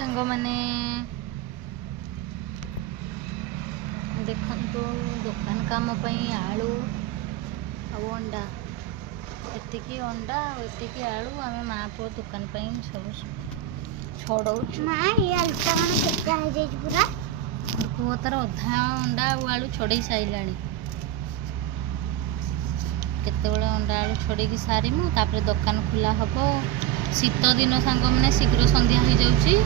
सांग मैंने देखु दुकान काम आलू अंडा एतिकी अंडा एतिकी आलू आम माँ पुओ दुकान सब छड़ौ पुओ तार अधा अंडा आलू छड़े सारा केतबले अंडा आलू छड़े सारिमु तापर दुकान खुला हम शीत दिन सांग मैंने शीघ्र संध्या हो जाऊँगी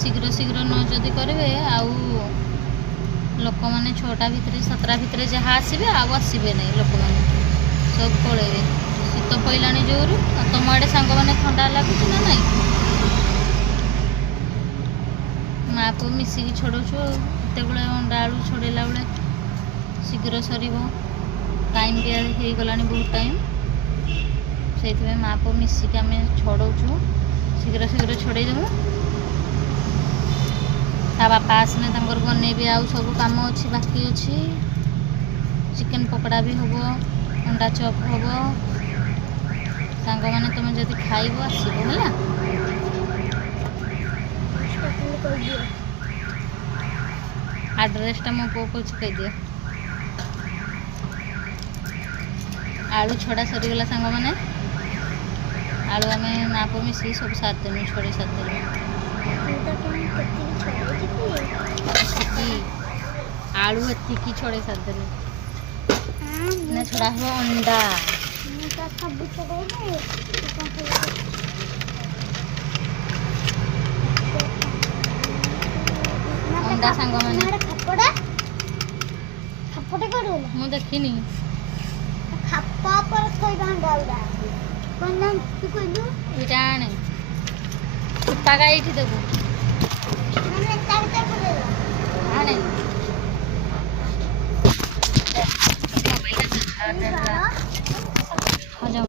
शीघ्र शीघ्र न जदि करेंगे आउ लोक मैंने 6टा भितर 7टा भितर जहाँ आसबे आसबे नहीं लोक मैंने सब पलैबे शीत पड़ा जोर तुम आड़े सांग मैंने ठंडा लगुच ना नहीं माँ पुओ मिसिकी छड़ौछु एत बड़े अंडा आलू छड़ेला बेले शीघ्र सर टाइम भी हो गला बहुत टाइम से माँ पुओ मिसिकी आम छड़ौछु शीघ्र शीघ्र छड़ेदेमु ता बापा आसने बनइबे आउ सब कम अच्छी बाकी अच्छी चिकेन पकड़ा भी हम अंडा चप हम सांग मैंने तुम जब खाइब आसब है आड्रेसटा मो पुओ को कहीदियो आलू छड़ा सरीगला सांग मैंने आलू आम माँ पुओ मिसिकी सब सारिदेनु छड़े सारिदेनु आलू एतिकी छड़े सारिदेनु ना छड़ा हम अंडा अंडा सांग मैंने मु देखनी इटा आने कुत्ता का ये देबू